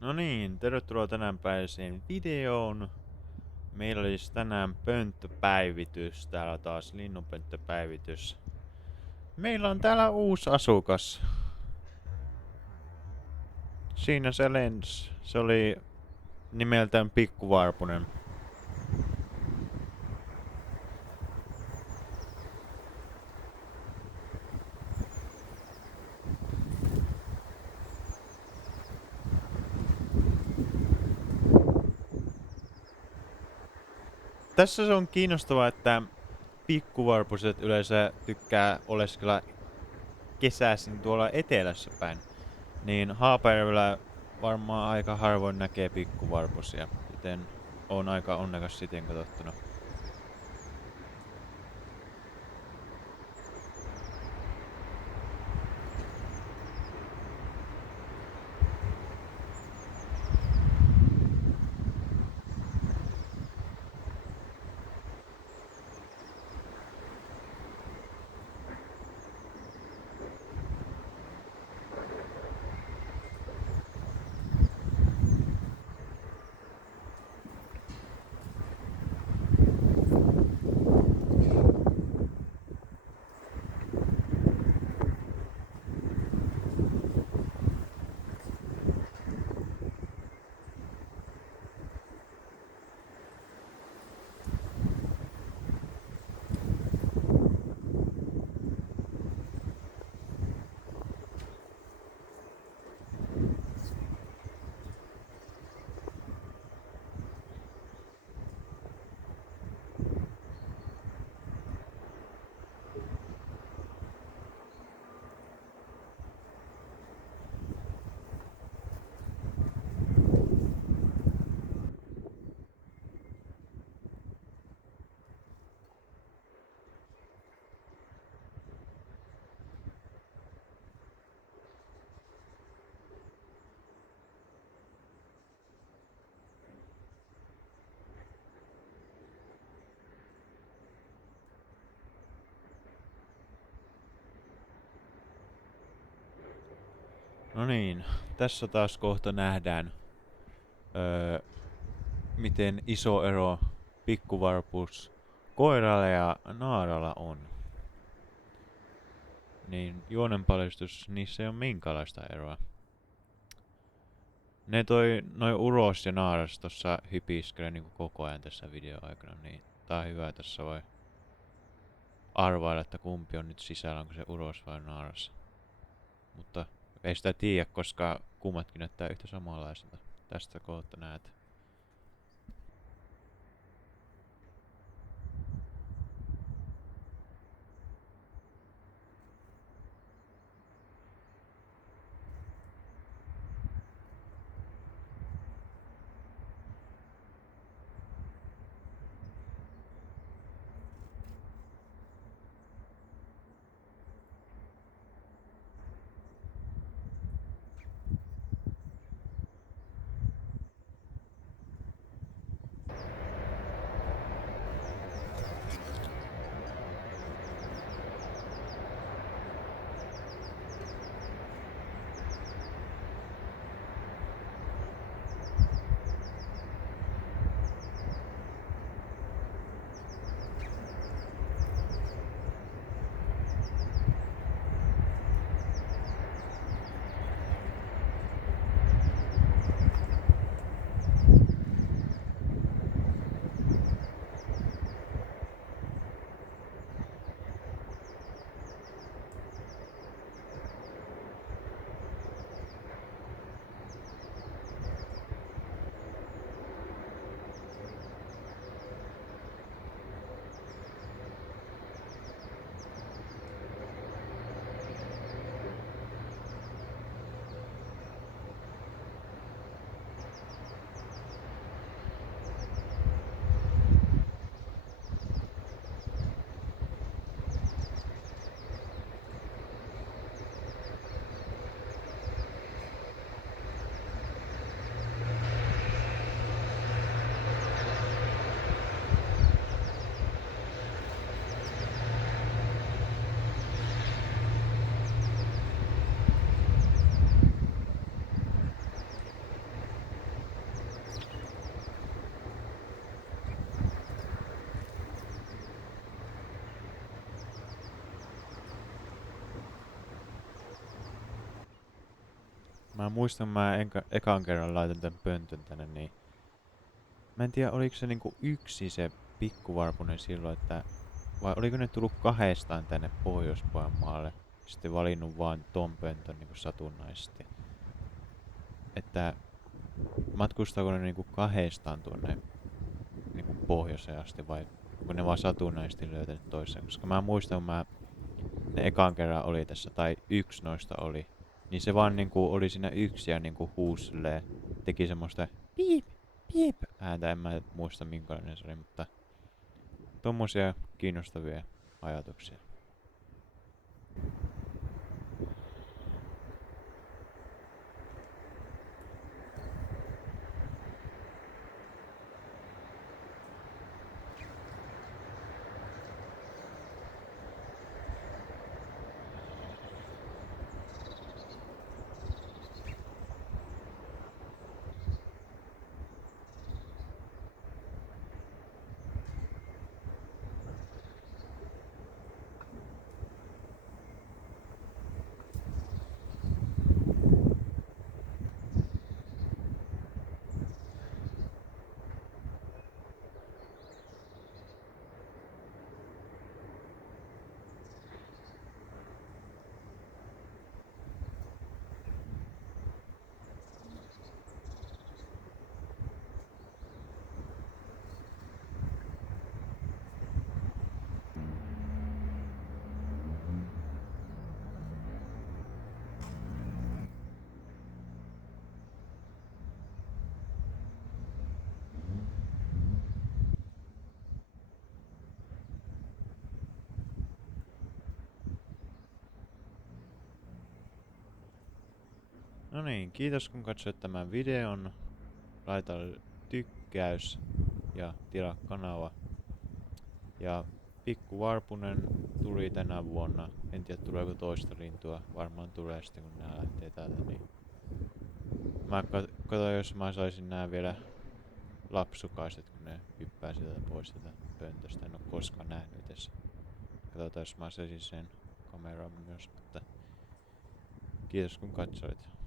No niin, tervetuloa tänäänpäiväiseen videoon. Meillä olisi tänään pönttöpäivitys, täällä taas linnunpönttöpäivitys. Meillä on täällä uusi asukas. Siinä se lens, se oli nimeltään Pikkuvarpunen. Tässä se on kiinnostavaa, että pikkuvarpuset yleensä tykkää oleskella kesäisin tuolla etelässä päin. Niin Haapajärvellä varmaan aika harvoin näkee pikkuvarpusia, joten on aika onnekas siten katsottuna. No niin, tässä taas kohta nähdään, miten iso ero pikkuvarpus koiralla ja naaralla on. Niin juonenpaljastus, niissä ei ole minkäänlaista eroa. Noin uros ja naaras tossa hypiskelee niinku koko ajan tässä videon aikana, niin tää on hyvä, tässä voi arvailla, että kumpi on nyt sisällä, onko se uros vai naaras. Mutta ei sitä tiedä, koska kummatkin näyttää yhtä samanlaiselta. Tästä kohta näet. Mä muistan, mä ekan kerran laitan tän pöntön tänne, niin mä en tiedä oliko se niinku yksi se pikkuvarpunen silloin, että vai oliko ne tullut kahdestaan tänne Pohjois-Pohjanmaalle, sitten valinnut vaan ton pöntön niinku satunnaisesti. Että matkustaako ne niinku kahdestaan tuonne niinku pohjoiseen asti vai onko ne vaan satunnaisesti löytänyt toisen? Koska mä muistan, ne ekan kerran oli tässä, tai yksi noista oli, niin se vaan niinku oli siinä yksi ja niinku huusi teki semmoista piip, piip ääntä, en mä muista minkälainen se oli, mutta tommosia kiinnostavia ajatuksia. No niin, kiitos kun katsoit tämän videon. Laita tykkäys ja tilaa kanava. Ja Pikku Varpunen tuli tänä vuonna. En tiedä tuleeko toista lintua. Varmaan tulee sitten kun nää lähtee täältä. Niin mä katsoin jos mä saisin nää vielä lapsukaiset kun ne hyppää sieltä pois tätä pöntöstä. En oo koskaan nähnyt edes. Katsotaan jos mä saisin sen kameraan myös. Mutta kiitos kun katsoit.